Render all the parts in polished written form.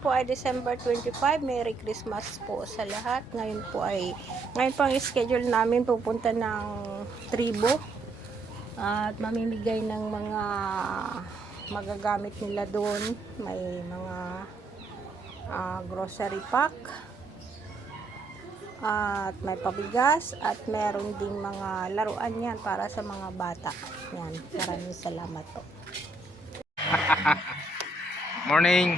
po ay December 25. Merry Christmas po sa lahat. Ngayon po ang schedule namin pupunta ng tribo at mamimigay ng mga magagamit nila doon. May mga grocery pack at may pabigas at meron ding mga laruan yan para sa mga bata. Yan, maraming salamat po. Morning.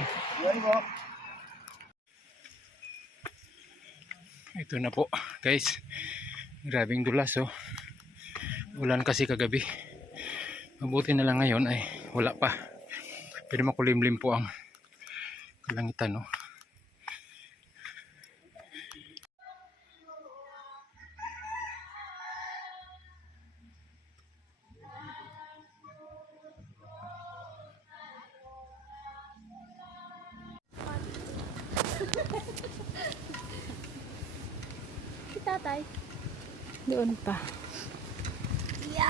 Ito na po guys, grabing dulas oh. Ulan kasi kagabi, mabuti na lang ngayon ay wala pa, pero makulimlim po ang kalangitan no. Si tatay doon pa. Yeah.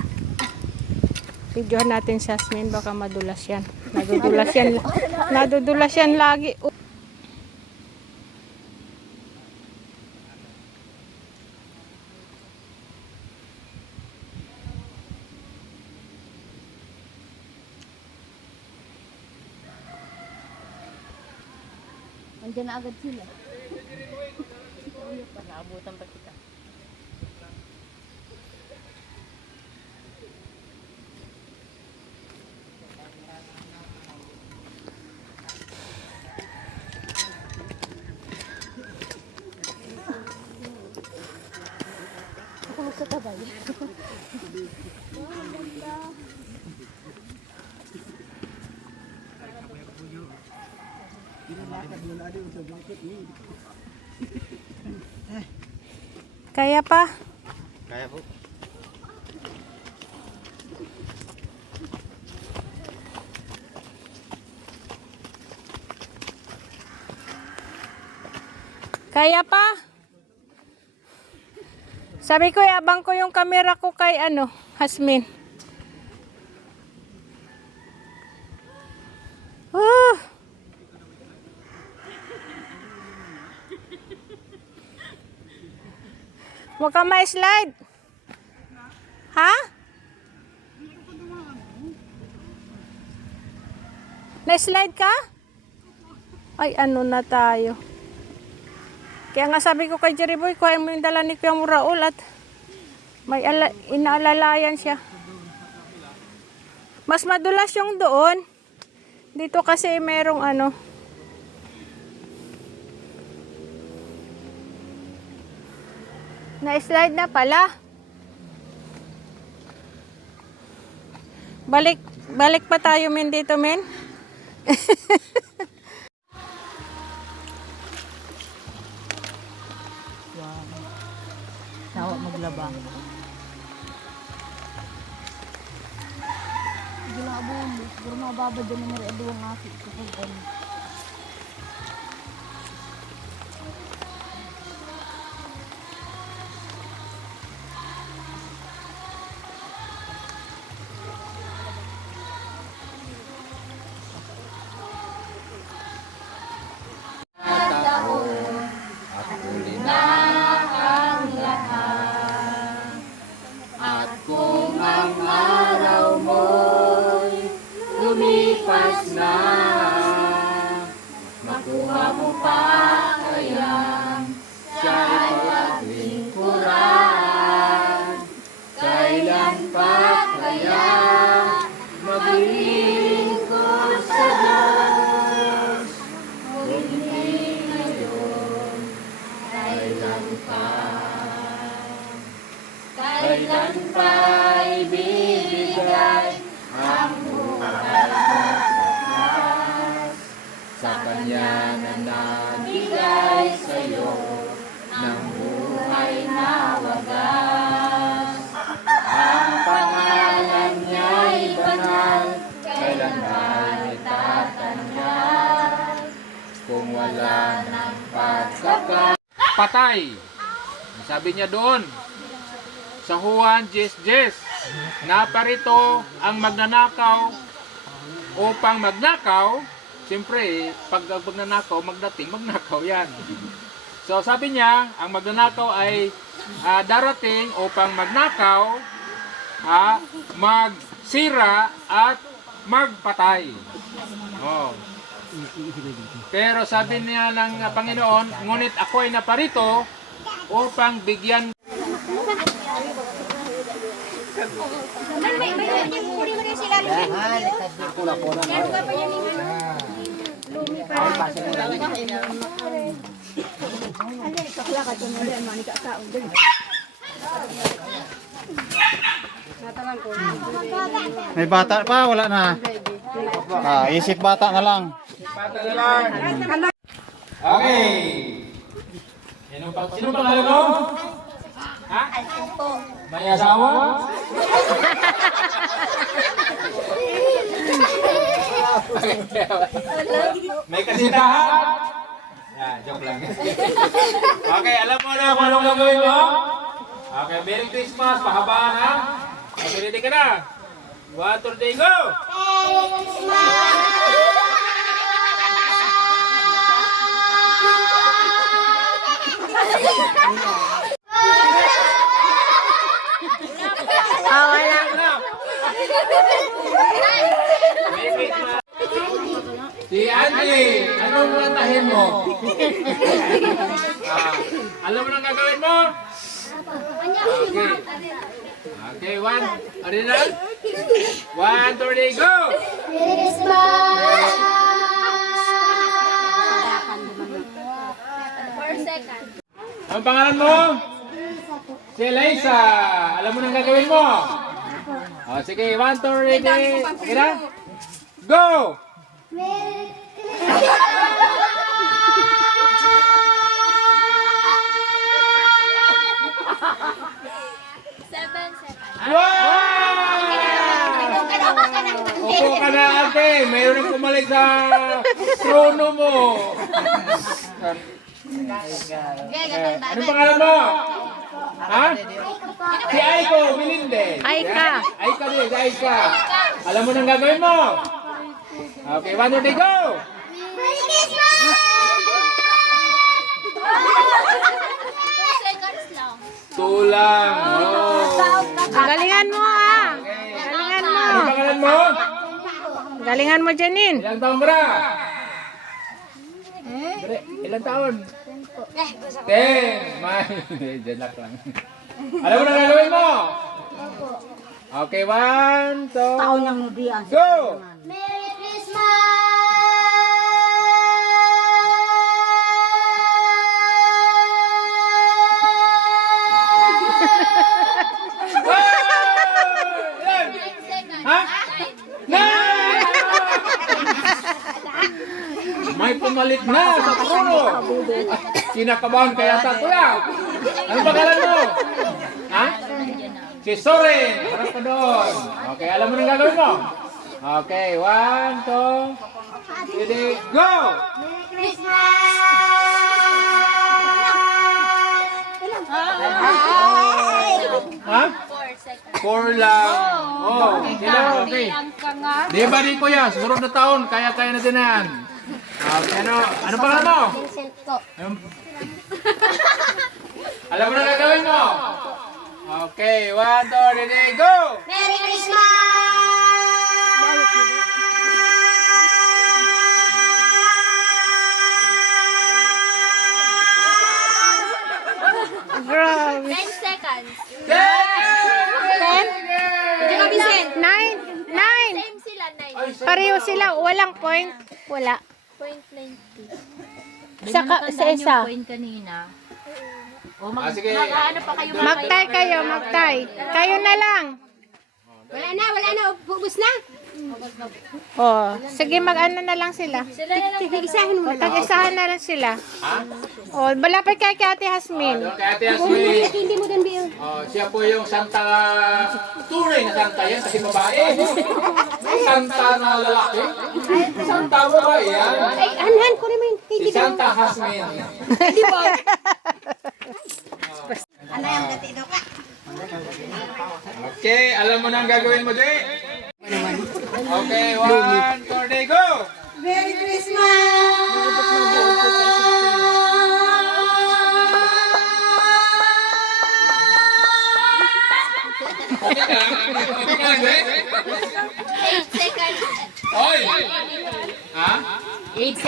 Videohan natin si Asmin, baka madulas yan. Nadudulas yan lagi. Andiyan na agad sila. Naabutan pa kita. Ako sa tabay. Kaya pa? Kaya po. Kaya pa? Sabi ko, abang ko yung camera ko kay Hasmin. Oh. Huwag ka ma-slide. Ha? Na-slide ka? Ay, ano na tayo. Kaya nga sabi ko kay Jerry Boy, kuhain mo yung dala ni Kuya Muraol at may inaalalayan siya. Mas madulas yung doon. Dito kasi merong na-slide na pala. Balik pa tayo men dito men. Wow. Nawa maglaba. Ginabon, siguro mababad din na rin ang aki. Kapag lumipas na, makuha mo pa kaya siya'y paglingkuran. Kailan pa kaya maglingkod sa Diyos? Kung hindi ngayon, kailan pa? Kailan pa ibibigay ang sa Kanya na nabigay sa'yo ng buhay na wagas. Ang pangalan niya'y banal, kailan ba itatanyag? Kung wala ng patay. Sabi niya doon sa Juan 10:10, naparito ang magnanakaw upang magnakaw siyempre, pag magnanakaw, magnakaw yan. So sabi niya, ang magnanakaw ay darating upang magnakaw, magsira at magpatay. Oh. Pero sabi niya ng Panginoon, ngunit ako ay naparito upang bigyan. May bata pa, wala na. Isip bata na lang. Okay. Sino pangalan mo? Ha? May asawa? May kasitahan? Joke lang. Okay, alam mo na kung anong gagawin mo? Okay, Merry Christmas, pahabaan ha? Okay, ready ka na? 1, 2, 3, go! Wala. Merry Christmas! Si Angie, anong lantahin mo? Alam mo nang gagawin mo? Okay. Okay, one. Ano na? 1, 2, 3, go! Ang pangalan mo? Si Eliza. Alam mo nang gagawin mo? Sige, 1, 2, 3, okay na? Go! Wow! Upo ka na, ate. Mayroon nang kumalik sa trono mo. Anong pangalan mo? Ha? Si Aiko Melindez. Aika. Aika din, si Aika. Alam mo nang gagawin mo? Okay, 1, 2, 3, go! Tulang. Oh. Galingan mo Galingan mo. Anong pangalan mo? Galingan mo, Janine. Ilang taon ka na? Ilang taon? 10. May, jalak lang. Alam mo na gagawin mo? Okay, 1, 2, go! Merry Christmas! Ha? May pumalit na sa trono. Kinakabahan kaya sa kuya. Ano pangalan mo? Ha? Si Soren. Harap ka doon. Okay, alam mo nang gagawin mo? Okay, 1, 2, 3, go! Merry Christmas! Ha? 4 lang. Oh, ilan? Okay. Di ba rin kuya? Sumunod na taon, kaya-kaya natin na yan. Okay, ano pangalan mo? Vincent po. Alam mo na gagawin mo? Okay, 1, 2, 3, go! Merry Christmas! Grabe. 10 seconds. 10! 9. Same sila, 9. Pareho sila. Walang point. Wala. Point 90. Sa isa. Point kanina. Sige. Ano pa kayo? Magtay kayo, magtay. Kayo na lang. Wala na. Ubus na. Oh, sige mag-ano na lang sila. Tigisahin mo. Tag-isahan na lang sila. Ha? Oh, malapit kay Ate Hasmin. Doon kay Ate Asmi. Hindi mo din bill. Siya po yung Santa, tunay na Santa yan kasi babae. Santa na lalaki. Santa babae yan. Ay, hanhan ko naman. Si Santa Hasmin. Ano yung gatido ka? Okay, alam mo na ang gagawin mo, Jay? Okay, 1, 2, 3, go! Merry Christmas!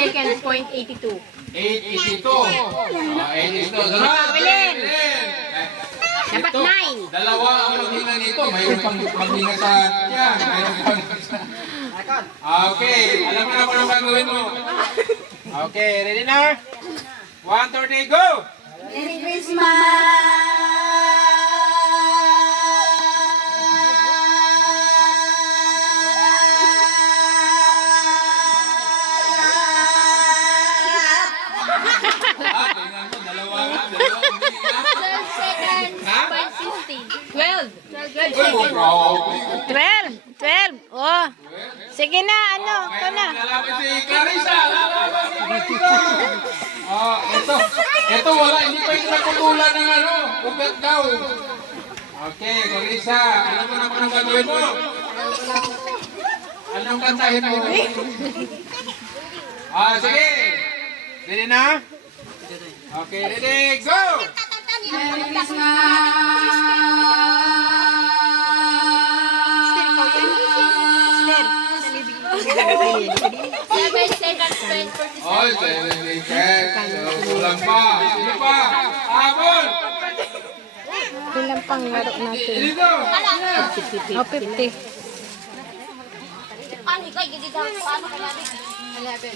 seconds, 0.82. 882. 882. Sunod. Wilin. Dapat Ito, 9. dalawa ang maghinga nito. Mayroon pang maghinga sa yan. Mayroon pang okay. Alam mo na kung anong gagawin mo. Okay, ready na? 1, 2, 3, go! Merry Christmas! Ah, tingnan mo, dalawa maghinga. 12 seconds, Ha? 12. 0.50. Uy, bro. 12. 12. Oh. Sige na, ano, ito na. Lalaban si Clarissa. Lalaban si Clarissa. Oh, ito wala, hindi pa yung nakutulan ng ano, ugat daw. Okay, Clarissa, alam mo na kung anong gagawin mo. Anong kantahin mo? Ah, sige. Ready na? Okay, ready, go! Merry Christmas! Seven seconds, 10 Oy, kulang pa. Sino pa? Habol! Ilang pang laro natin? Dito! Oh, 50. Ano ikay gigigaw ko ano kaya 11.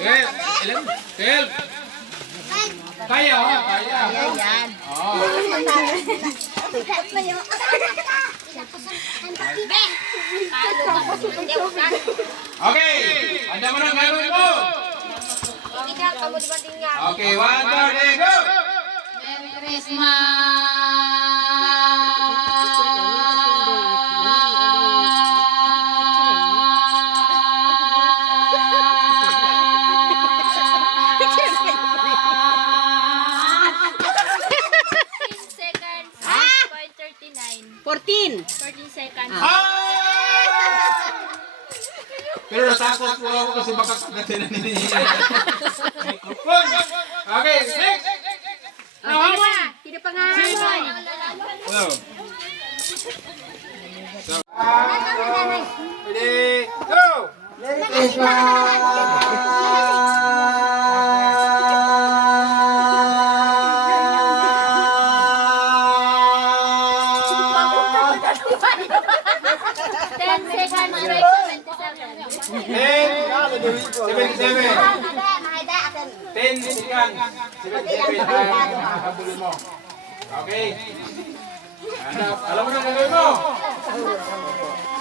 12. Kaya, oh, kaya. Yan. Oh. Okay, handa mo na ang gagawin mo. Okay, 1, 2, 3, go! Merry Christmas! Seconds, 0.39. 14. 14 seconds. Pero natakot po ako kasi baka kagatin na nila. Okay, next! Ano na? Sino pa nga? Hello. So, ready, go! Ten seconds, 77. 77. 10 seconds. 77 ang habulin mo. Okay. Alam mo na gagawin mo.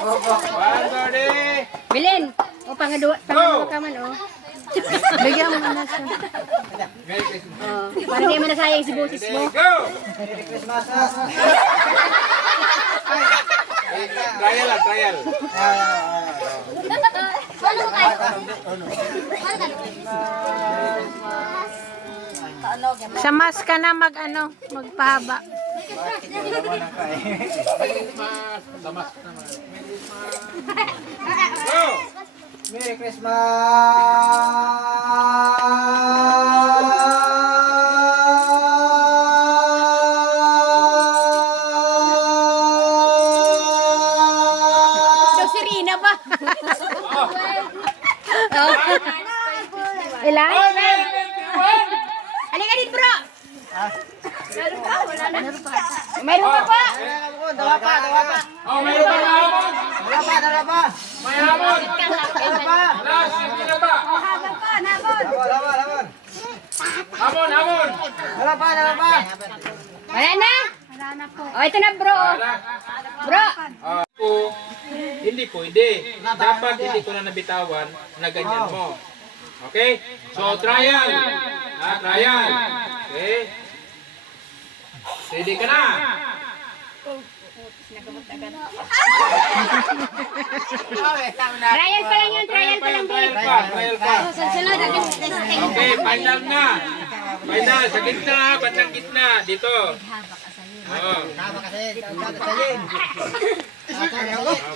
1, 2, 3. Bilin. O, pangalawa ka man, oh. Bigyan mo na siya. Merry Christmas. Oh, para di mo nasayang si boses mo. Go! Trial lang, trial. Sa mas ka na magpahaba. Go! Merry Christmas! Ito si Rina ba? Ilan? Oh, 21! Halika din, bro! Meron pa pa! Dalawa pa. Oh, mayroon pa hamon! Dalawa pa. May hamon! Dalawa. Last, hindi na ba? Laban. Hamon, hamon! Dalawa pa. Wala na? Wala na po. O, ito na, bro. Bro! Hindi pwede. Dapat hindi ko na nabitawan na ganyan mo. Okay? So, trial. Trial. Okay? Ready ka na? Trial pa lang yun, trial pa lang. Trial pa. Okay, final na. Final, sa gitna, bandang gitna. Dito. Oh.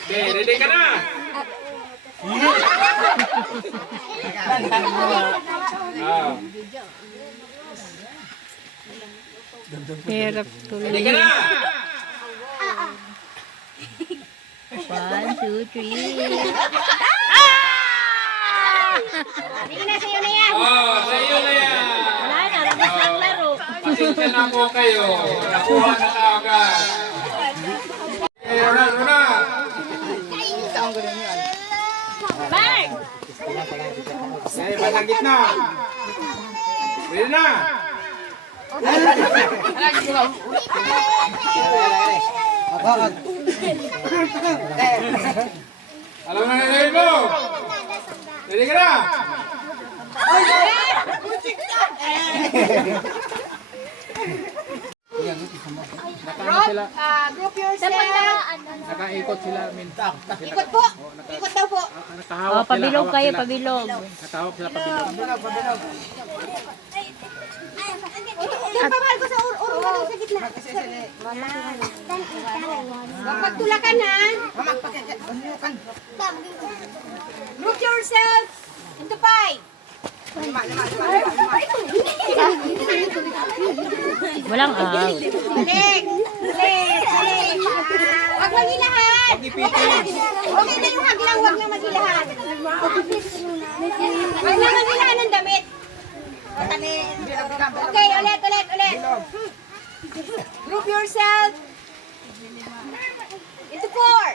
Okay, ready ka na? Hirap Ready ka na? 1, 2, 3. Sige na, sa'yo na yan. Oh, sa iyo na yan. Wala na, labas ng laro. Pasensya na po kayo. Nakuha na kaagad. Okay, Ronald. Bang! Okay, batang gitna. Ready na. Alam na nilagay mo. Ready ka na. Group yourself. Nakaikot sila. Ikot po. Ikot daw po. Nakahawak sila. Pabilog kayo, pabilog. Nakahawak sila pabilog. Ipapahal ko sa uro sa gitna. Huwag magtulakan ha. Group yourself into five. Walang out. Balik. Balik. Balik. Huwag maghilahan. Okay na yung haglang. Huwag na maghilahan. Huwag na maghilahan ng damit. Okay, ulit. Group yourself into four.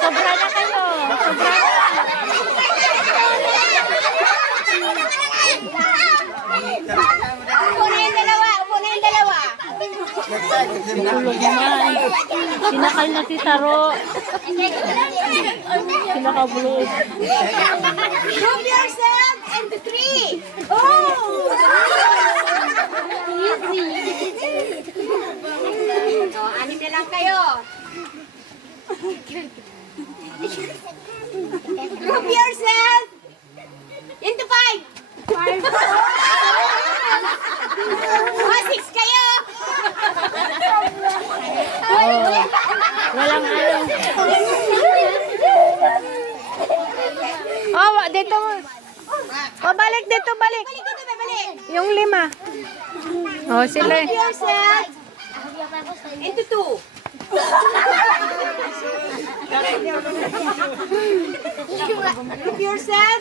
Sobra na kayo. Sobra na. Upo na yung dalawa. Tulog naman. Sinakal na si Taro. Sinakabulog. Group yourself into three. Oh! So, anim na lang kayo. Group yourself into five. Oh, six kayo. Walang ano. Oh, dito. Oh, balik dito, balik. Yung lima. Oh, sila. Group yourself into two. Group yourself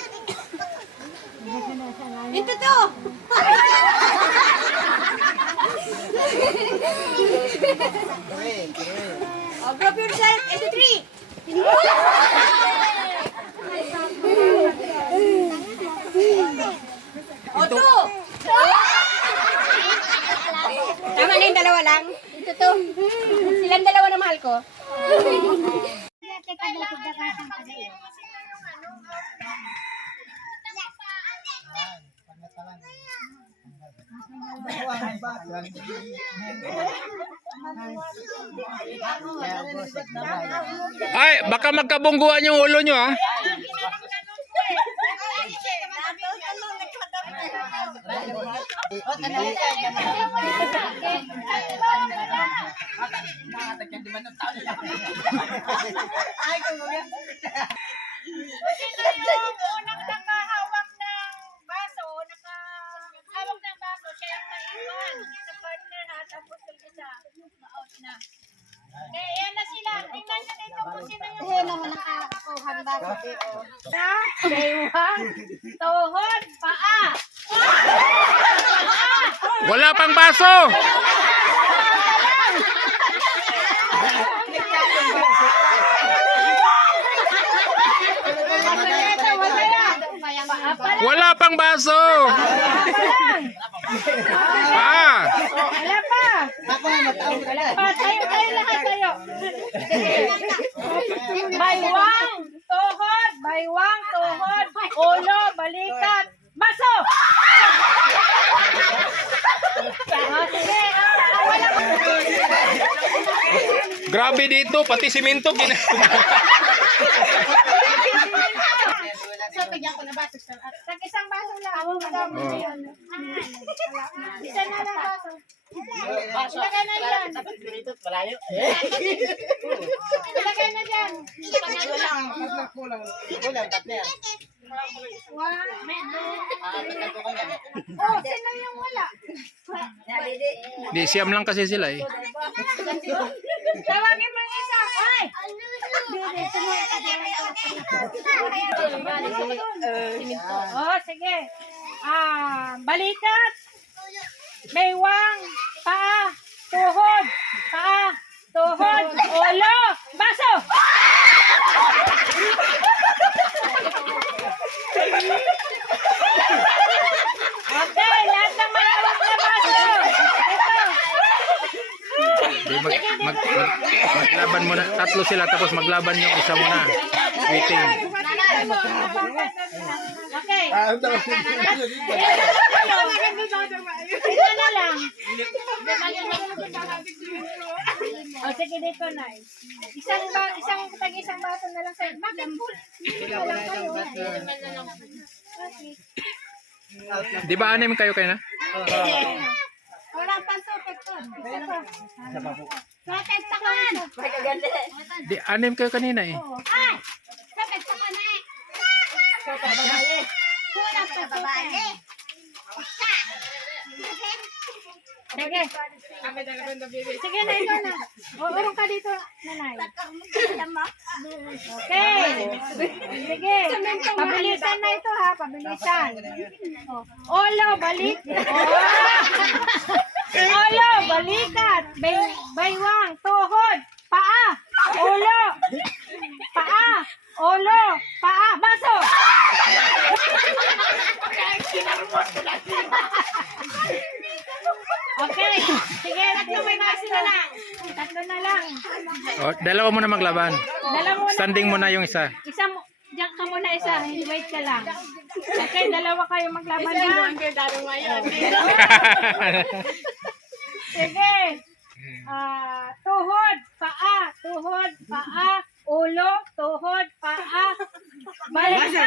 into two. Oh, group yourself into three. Oh, two. Tama na yung dalawa lang. Ito to. Silang dalawa na mahal ko. Ay, baka magkabungguan yung ulo nyo, ha? Unang nakahawak ng baso, siya yung maiwan sa partner na tapos yung isa, ma-out na. Okay, yan na sila. Tingnan nyo dito kung sino yung Baywang, tuhod, paa. Wala pang baso! Wala pang baso! Wala pa. Tayo lahat tayo. Baywang, tuhod, ulo, balikat, baso. Grabe dito, pati simento Tag-isang baso lang. Isa na lang baso. Ilagay na yan. Ilagay na dyan. Oh, sino yung wala? Di, siyam lang kasi sila eh. Tawagin mo yung isa. Oh, sige. Balikat. Baywang. Paa. Tuhod. Paa. Tuhod. Ulo. Baso. Okay, lahat ng malawak na baso. Ito. Di maglaban muna. Tatlo sila tapos maglaban yung isa muna. Waiting. Okay. Ito na lang. O sige dito na. Isang baso na lang sa'yo. Bakit po? Di ba anim kayo na? Wala pang sukat ko. Sukat sa kan. Di anim kayo kanina eh. Ay! Sukat sa kan eh. Kulang pa sukat. Sige. Sige na, ikaw na. Urong ka dito, nanay. Okay. Sige. Pabilisan na ito ha, pabilisan. Olo, balik. Olo, balikat. Baywang, tuhod, paa, ulo, paa, ulo, paa, baso. Okay. Sige, may baso na lang. Tatlo na lang. O, dalawa muna maglaban. Dalawa muna. Standing muna yung isa. Isa mo, diyan ka muna isa. Wait ka lang. Okay, dalawa kayo maglaban na. Sige. Tuhod, paa, ulo, tuhod, paa, balikat.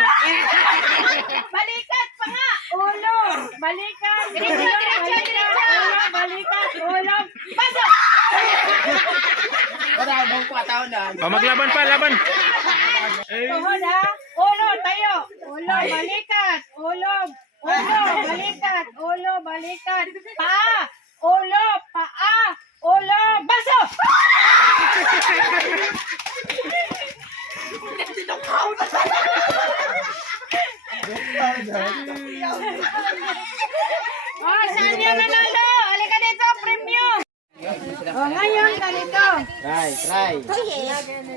Balikat pa nga. Ulo, balikat, ulo, balikat, ulo, pasok. O, maglaban pa, laban. Tuhod ha. Ulo, tayo. Ulo, balikat. Ulo, balikat. Ulo, balikat. Paa. Ulo, paa. Ulo, baso. Oh, saan yung nanalo? Halika dito, premium. Oh, ngayon, ganito. Try.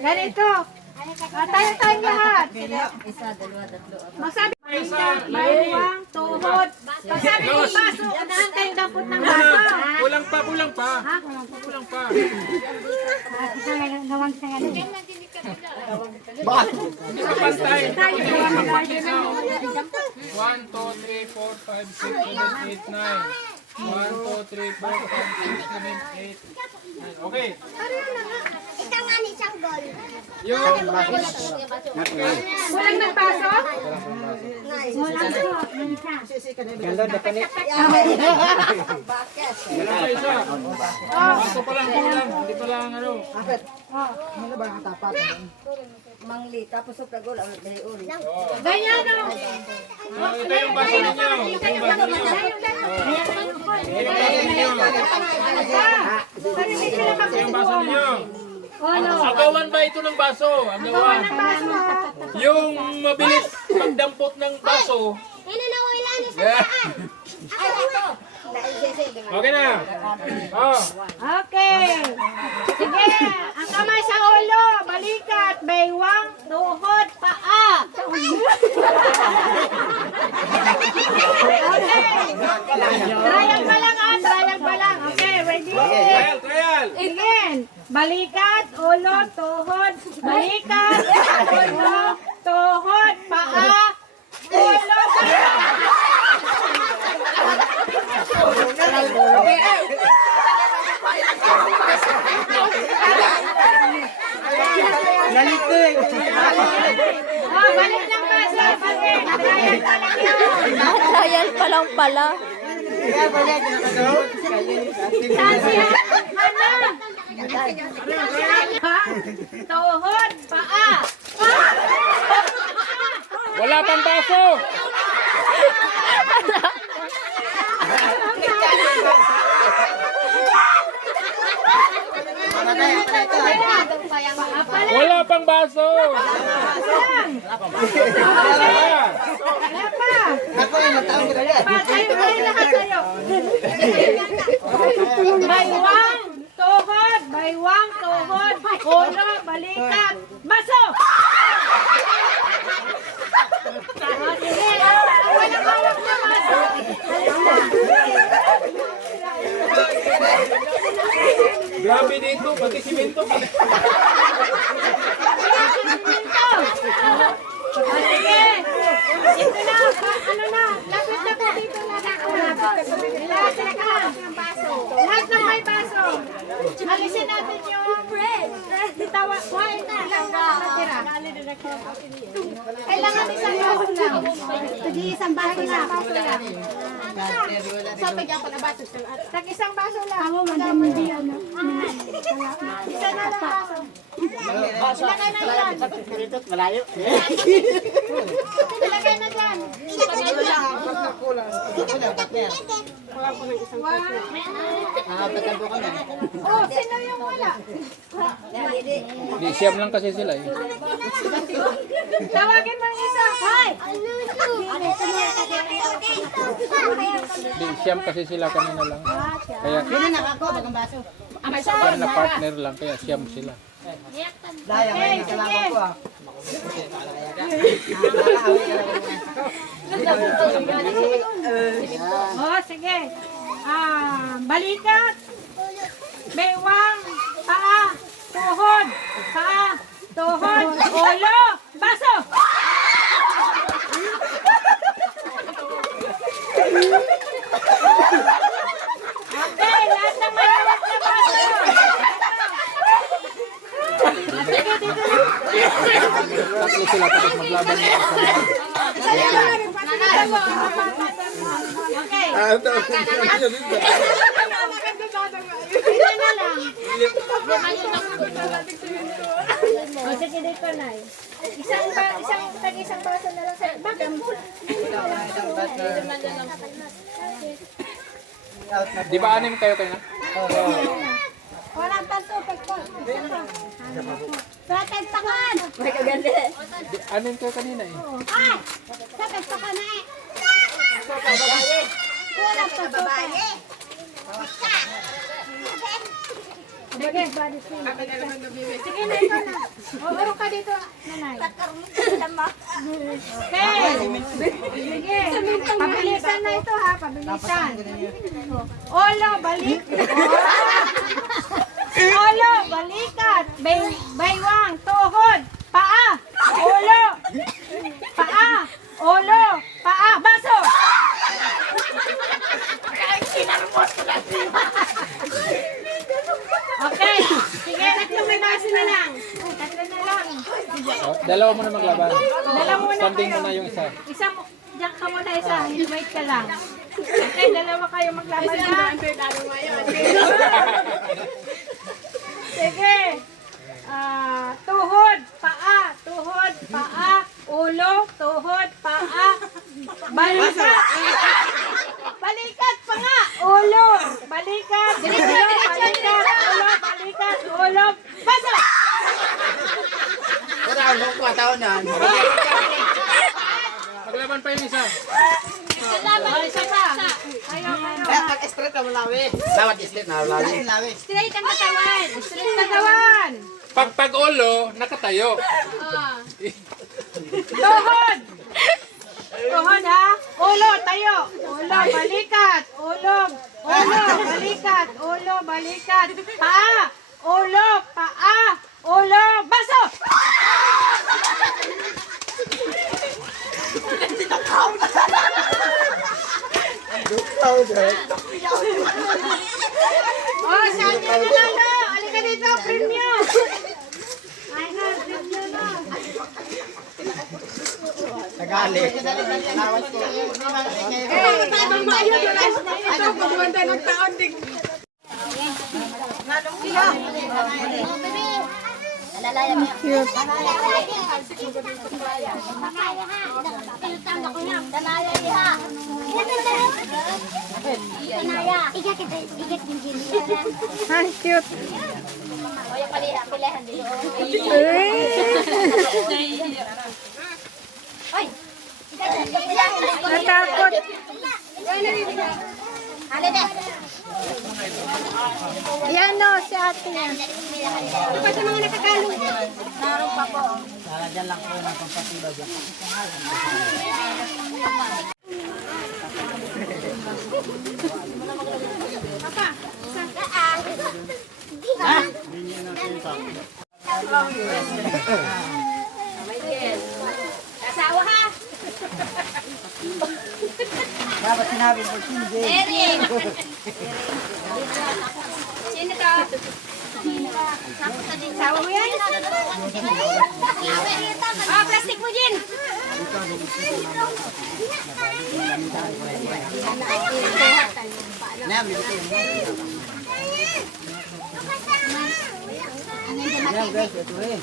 Ganito. Tayo lahat. Magsabi baywang, tuhod. Magsabi ng baso. Unahan kayong dampot ng baso. Kulang pa. Ha? Kulang pa. Nawang sa nga. Pantay. Tayo Isa. 1, 2, 3, 4, 5, 6, 7, 8, 9. 1, 2, 3, 4, 5, 6, 7, 8. Okay. Ito nga ni isang gol. Yung walang nagbaso? Walang po. isa. Baso pa lang kulang. Hindi pa lang ano. Mangli tapos sa gol ang dayon. Ganyan o. Ito yung baso ninyo. Ito yung baso ninyo. Ito yung baso ninyo. Agawan ba ito ng baso? Agawan. Yung mabilis magdampot ng baso. Okay na. Oh. Okay. Sige. Ang kamay sa ulo, balikat, baywang, tuhod, paa. Okay. Trial pa lang ah, trial pa lang. Okay, ready? Trial. Again. Balikat, ulo, tuhod, balikat, ulo, tuhod, paa, ulo, oh, balik lang ba sa bakit? Trial pa lang pala. Saan siya? Ano? Tuhod, paa. Wala pang baso. Wala pang baso. Baywang, tuhod, ulo, balikat, baso! Sige, walang hawak na baso. Grabe dito, pati simento. Sige, ito na, ano na, lapit na po dito na. Lahat ng may baso. Alisin natin yung bitawa. Ilang natira? Kailangan isang baso lang. Isang baso lang. Sabi ako na baso. Tag isang baso lang. Ako magdamudi ano. Isa na lang baso. Ilagay na yan. Malayo. Ilagay na dyan. Oh, sino yung wala? Di siyam lang kasi sila eh. Tawagin mo yung isa. Hi! Di siyam kasi sila kanina lang. Kaya siyam na partner lang kaya siyam sila. Okay, sige. Oh, sige. Balikat, baywang, paa, tuhod, ulo, baso. Okay, lahat ng malawak na baso. Sige, dito lang. Tatlo sila tapos maglaban na sa Okay. Ilan na lang? O, sige dito na eh. Isang baso na lang sa'yo. Bakit full? Di ba anim kayo kayo na? Walang pansupag ko. Sa tagtakan! May kaganda. Anim kayo kanina eh. Ay! Sa tagtakan na eh. Walang pansupag. Sige, sige na ito na. Uro ka dito, nanay. Okay. Sige. Pabilisan na ito ha, pabilisan. Olo, balik. Olo, balikat. Baywang, tuhod, paa, ulo. Paa, ulo, paa, baso. Okay. Sige, tatlo may baso na lang. Tatlo na lang. Oh, dalawa muna maglaban. Dalawa muna Standing kayo. muna yung isa. Isa mo, diyan ka muna isa. Wait ka lang. Okay, dalawa kayo maglaban na. Sige. Tuhod, paa, ulo, tuhod, paa, balikat. Balikat pa nga. Ulo, balikat, ulo, balikat, ulo, baso. Maglaban pa yung isa. Isa pa. Ayaw. Straight ang katawan. Straight katawan. Pag ulo, nakatayo. Tuhod. Tuhod ha. Ulo, tayo. Ulo, balikat. Ulo, balikat. Ulo, balikat. Paa. Ulo, paa. Ulo, baso. Oh, saan niya nanalo? Halika dito, premium. Ay na, premium na. Nagali. Ay, cute. Natakot. Yan o, si ate yan. Ito pa sa mga nakakalo. Naroon pa po. Dyan lang po ng pampatibag. Kasawa ha? Dapat sinabi mo, hindi. Eric! Sino to? Sawa mo yan? Oh, plastic mo din! Yan guys, ito rin.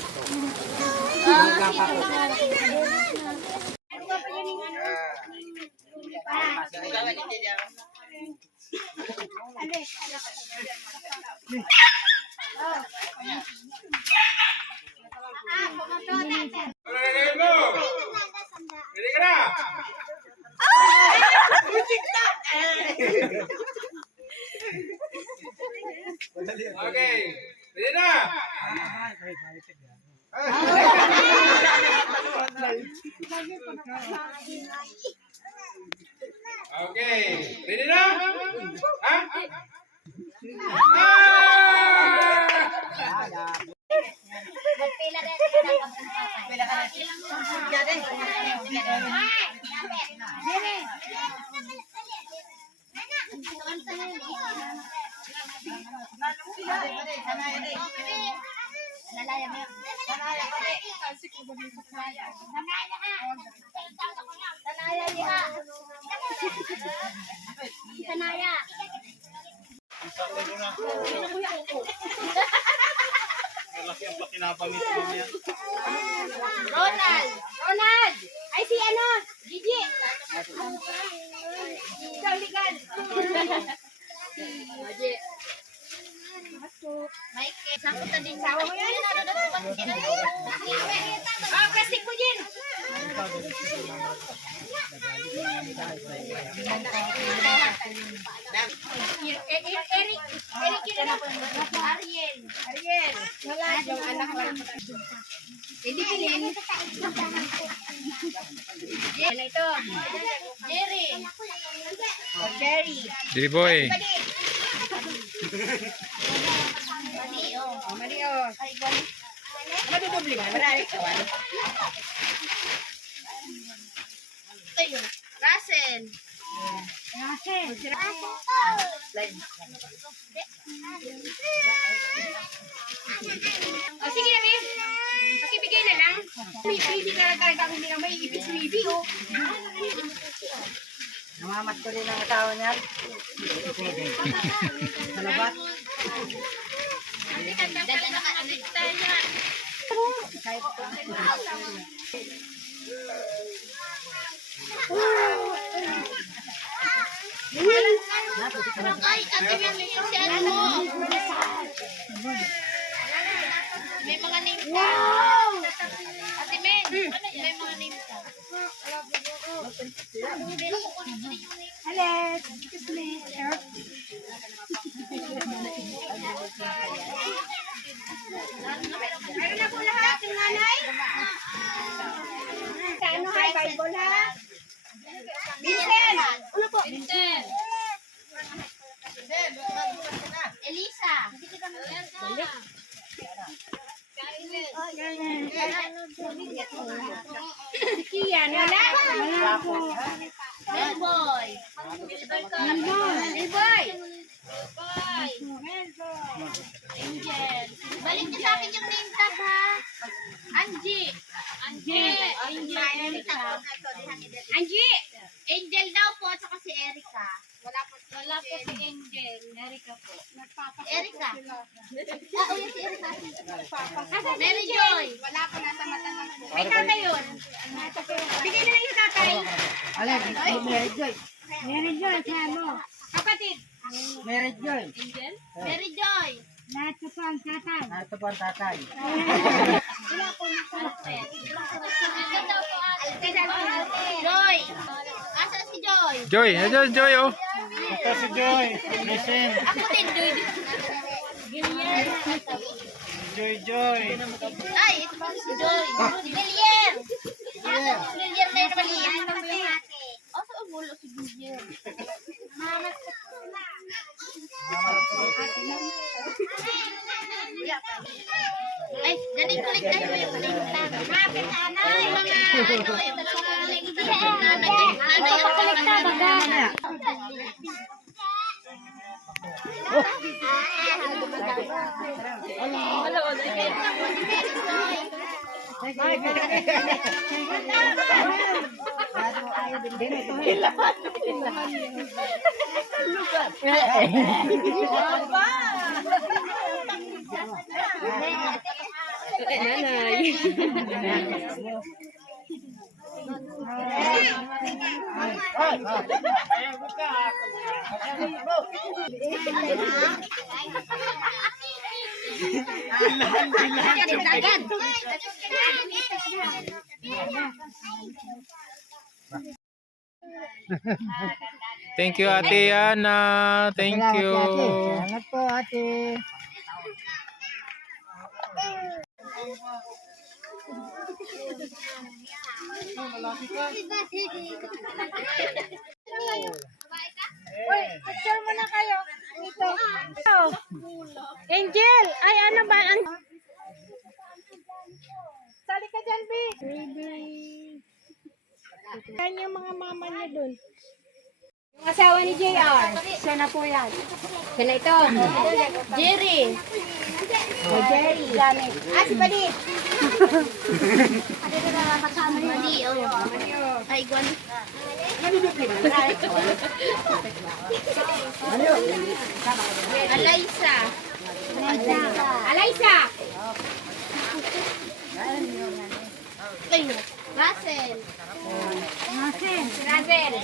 Okay, ready na? Okay, ready na? Ha? Magpila rin. Magpila ka rin. Nalaya mo. Sanaya niya. Sanaya. Malaki ang pakinabang nito mamaya. Ronald! Ronald! Ay si ano? Gigi! Ikaw, ligan! Gigi! Mike, sakot na din. Sawa mo yan? Ah, plastic mo din! Eric! Eric yun na. Ariel! Ariel! Wala yung anak lang. Hindi pilin. Yan ito. Jerry! Jerry! Jerry boy. Mario. Madudubli mo. Marami kawan. Ayun. Russell. Oh, sige na, babe. Pakibigay na lang. May baby na lang talaga kung hindi na may ibig si baby, oh. Namamat ko rin ang asawa niya. Salabat. Dala na ka, ano tayo niya. Ay, ate yan, si ano mo. May mga name tag. Wow! Ate Men, may mga name tag. Alex, excuse me. Meron na po lahat, yung nanay. Sa ano, hi, Bible ha? Vincent! Ano po? Vincent! Elisa! Si Kian, wala? Wala po. Melboy! Melboy! Angel! Balik niyo sa akin yung name tag ha? Angie! Angie! Angie! Angel daw po at saka si Erica. Wala po si Angel. Erica po. Erica. Ah, ulit si Erica. Mary Joy. Wala po, nasa mata lang po. May tatay yun. Bigay na lang yung tatay. Alam, Mary Joy. Mary Joy, kaya mo. Kapatid. Mary Joy. Angel? Mary Joy. Lahat po ang tatay. Ito po ang tatay. Joy! Asa si Joy? Joy, ayan Joy oh. Ito si Joy. Listen. Ako din, Joy. Joy. Ay, ito pa si Joy. Si Lilian! Lilian na yung maliit. Oh, sa ulo si Lilian. Ay, galing kulit tayo yung kulitan. Bakit, anay? Mga, ito, papakulikta, baga. Thank you Ate Ana. Thank you. Salamat po, ate. Picture mo na kayo. Ito. Angel! Ay, ano ba? Sali ka dyan, B. Yan yung mga mama niya dun. Yung asawa ni JR. Siya na po yan. Siya na ito. Jerry. O, Jerry. Janet. Ah, si Padi. Mali, oh. Ay, Gwan. Alaysa. Alaysa. Ay, Russell. Razel.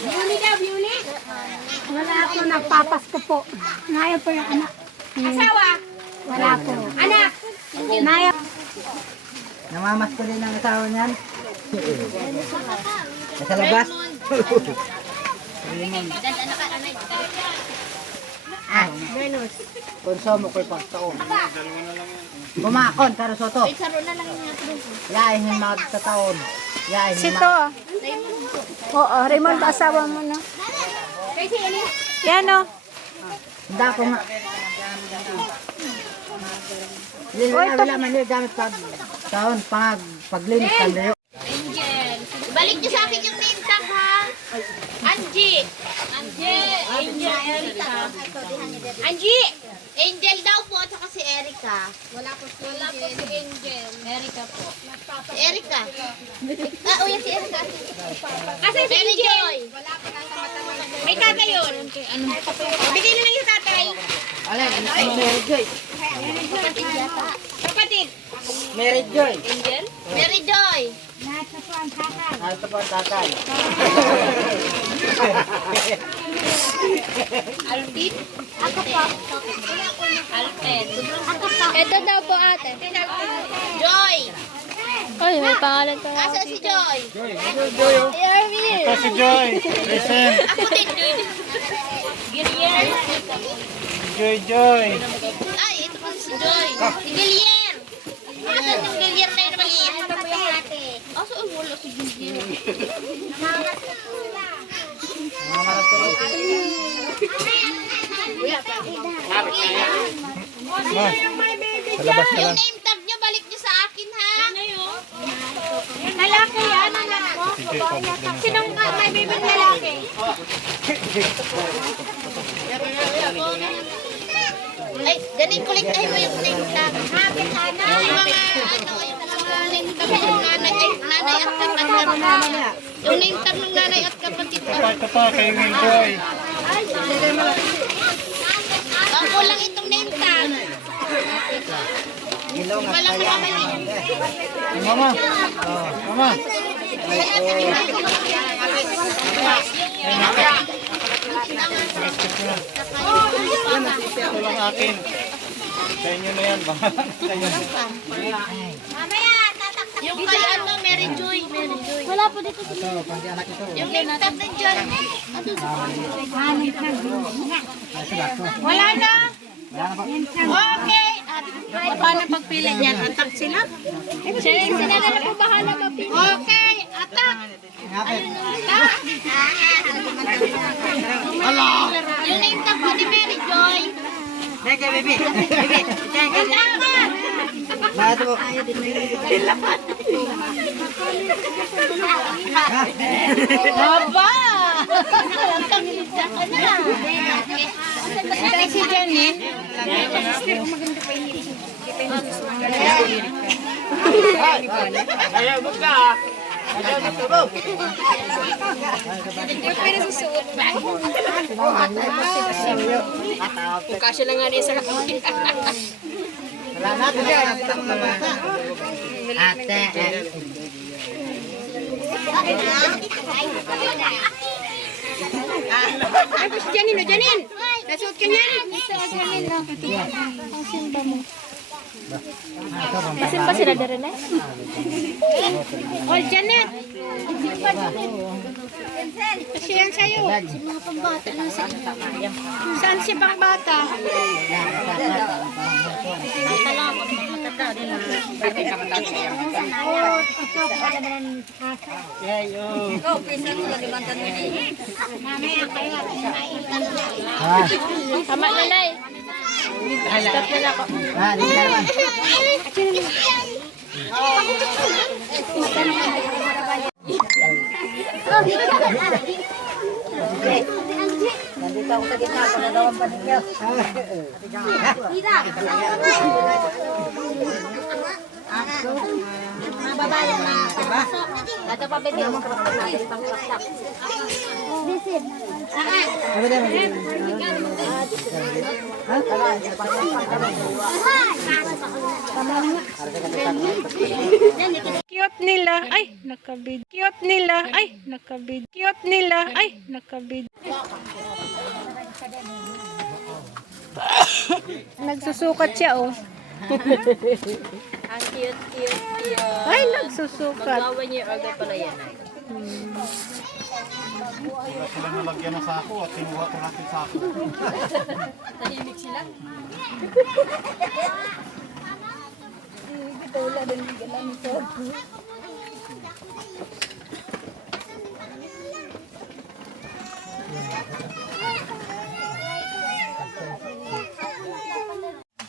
Beauty daw, beauty. Wala ako, nagpapasko po. Naya po yung anak. Asawa. Wala po. Anak. Naya. Namamas ko din ang asawa niyan. Nasa labas. Venus. Konsumo ko yung pagtaon. Bumakon, pero soto. Ay, saro na lang yung natin. Yain yung magtataon. Yain yung Sito. Oo, Raymond, asawa mo na. Yan o. Hindi ako nga. Wala man yung gamit pag taon, paglinis kandayo. Angel. Balik niyo sa akin yung name tag, ha? Angie. Angel. Erika. Angie. Angel daw po, at saka si Erika. Wala po si Angel. Erika po. Si Erika. Ah, yan si Erika. Asan si Mary Angel? Joy. May tatay yun. Bigay na lang yung tatay. Alay, Mary Joy. Kapatid yata. Kapatid. Mary Joy. Angel? Mary Joy. Lahat na po ang tatay. Ito po ang tatay. Alvin? Ako po. Alvin. Ako po. Ito daw po ate. Joy. Ay, may pangalan pa. Asa si Joy? Ito si Joy. Listen. Ako din, Joy. Gillian. Joy. Ay, ito pa si Joy. Si Gillian. Asa yung Gillian na yun maliit? Ito po yung ate. Asa yung wala si Gillian? Mga maratulog. Sa labas ka Yung lang. name tag niyo, balik niyo sa akin, ha? Lalaki yan, anak ko. Sinong may bibig lalaki? Ay, galing kolektahin mo yung name tag. Happy sana. Yung mga, yung mga name tag ng nanay, nanay at kapatid. Yung name tag ng nanay at kapatid. Ito po kay Joy. Ang kulang itong name tag. Walang makamali. Mama. Oh, mama. Ito lang akin. Sa inyo na yan. Sa inyo. Mamaya, tataktak. Yung kay ano, Mary Joy. Mary Joy. Wala po dito sa Yung name tag din dyan. Wala na. Okay. Paano pagpili niyan? Atak sila? Sila na po bahala mapili. Okay. Atak. Yung name tag po ni Mary Joy. Teka, baby. Baby, teka. Atak. Bato mo. Aba! Ate si Janet. Kasya na nga rin sa Wala na, pinakakapit ang mga bata. Ate, Janin, o Janin! Nasuot ka niyan! Asin pa sila dere na? O Janet! Kasi yan sa'yo. Mga pambata lang sa inyo. Saan si Pangbata? Tama na nay. Stop na ako. nandito ako sa gitna. Panagawan pa ninyo. Mga babae na. Ito pa bebe. Bisin. Ano din? Cute nila. Ay, nakabid. Cute nila. Ay, nakabid. Cute nila. Ay, nakabid. Nagsusukat siya, oh. Ang cute. Ay, nagsusukat. Gawa niyo agad pala yan ay. Wala sila nalagyan ng sako at kinuha ko natin sako. Tahimik sila.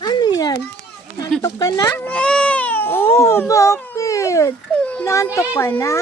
Ano yan? Nantok ka na? Oh, bakit? Nantok ka na?